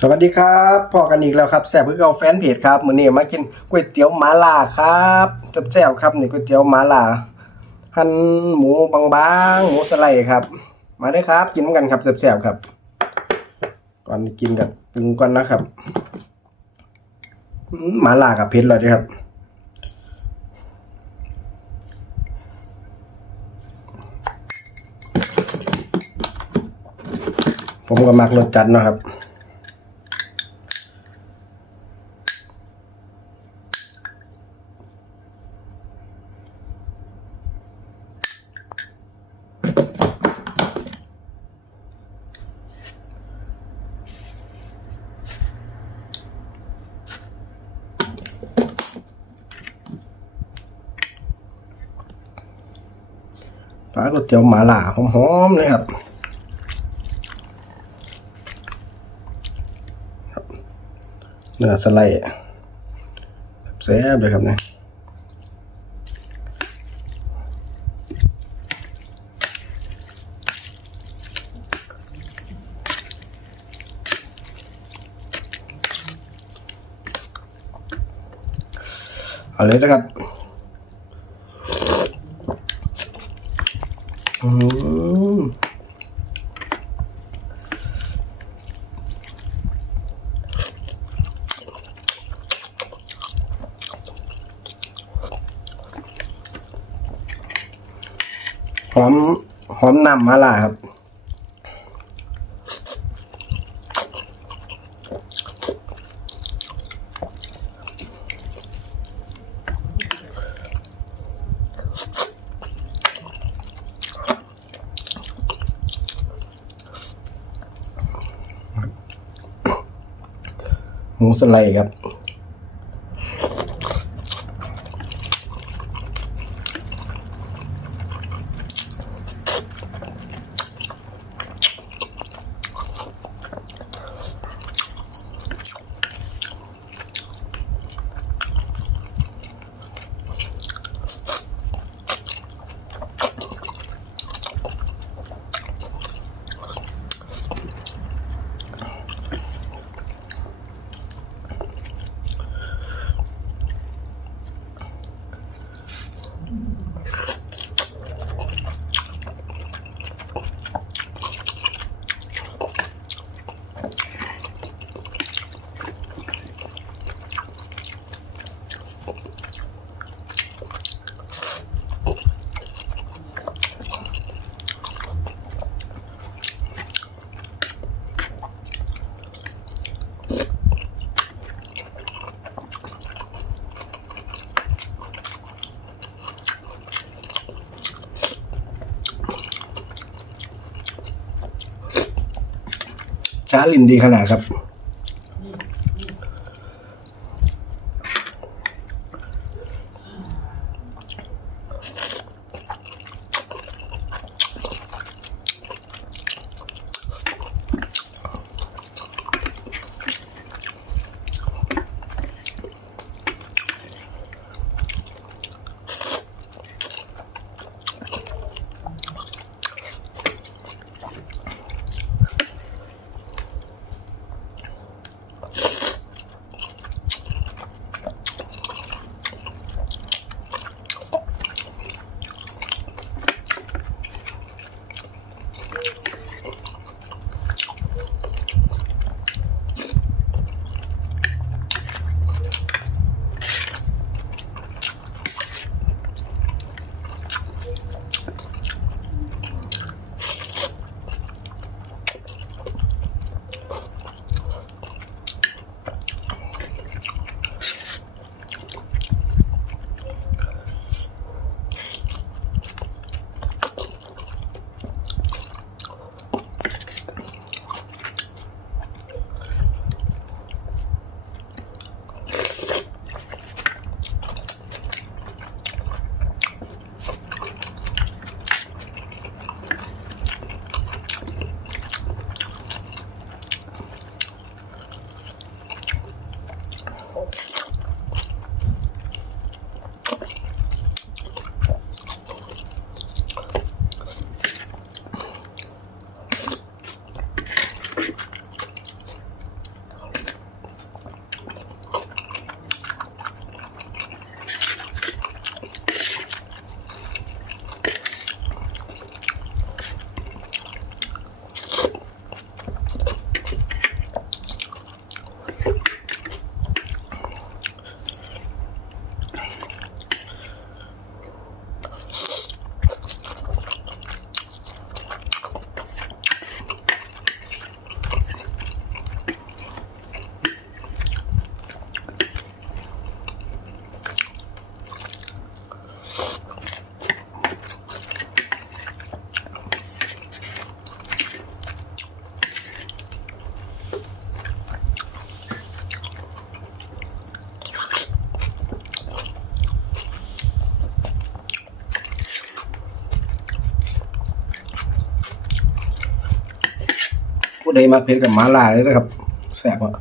สวัสดีครับพอกันอีกแล้วครับแซ่บเพื่อเอาแฟนเพจครับมื้อนี้มากินก๋วยเตี๋ยวหมาล่าครับแซ่บๆครับนี่ก๋วยเตี๋ยวหมาล่าหั่นหมูบางๆหมูสไลด์ครับ มาได้ครับ กินกันครับแซ่บๆครับ ก่อนกินกับปรุงก่อนนะครับหมาล่ากับเผ็ดเลยดีครับผมก็มักรสจัดเนาะครับ ปลาก๋วยเตี๋ยวหมาล่าหอมๆเลยครับเนื้อสไลด์แซ่บเลยครับเนี่ยเอาเลยนะครับ อืมหอมหอมนำมาล่าครับ หมูสไลครับ ช้าลินดีขนาดครับ ใดมาเผ็ดกับหมาล่าเลยนะครับแสบอะ